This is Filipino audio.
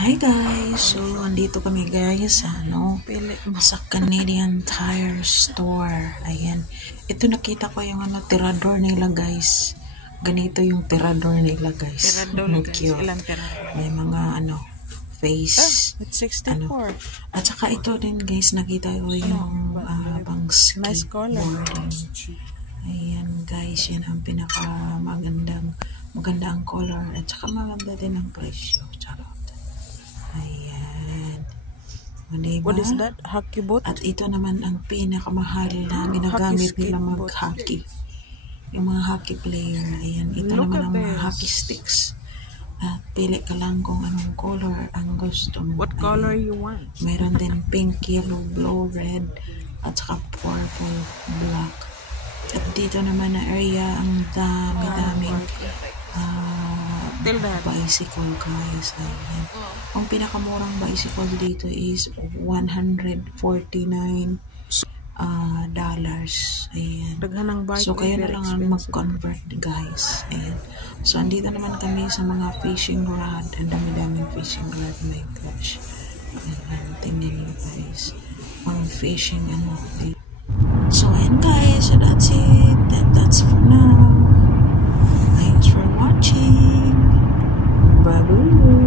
Hi guys! So, andito kami guys sa Canadian Tire Store. Ayan. Ito nakita ko yung tirador nila guys. Ganito yung tirador nila guys. Tirador guys. Cute. Ilang tirador? May mga face. It's 64. At saka ito din guys, nakita ko yung pang Nice color. Ayan guys, yan ang maganda ang color at saka maganda din ang presyo. Charot. Ayan. Diba? What is that? Hockey boot? At ito naman ang pinakamahal na ginagamit nila mag-hockey. Yung mga hockey player. Ayan. Ito naman ang mga hockey sticks. At pili ka lang kung anong color ang gusto mo. What color you want? Meron din pink, yellow, blue, red, at saka purple, black. At dito naman na area, ang dami-daming bicycle guys. Ayan. Ang pinakamurang bicycle dito is $149. Ayan. So kayo na lang ang mag-convert guys. Ayan. So andito naman kami sa mga fishing rod. Ang dami-daming fishing rod. My gosh. Ayan. Tingnan nyo guys. Ang fishing So ayan guys. So that's it. And that's for now. Thanks for watching. Bye-bye.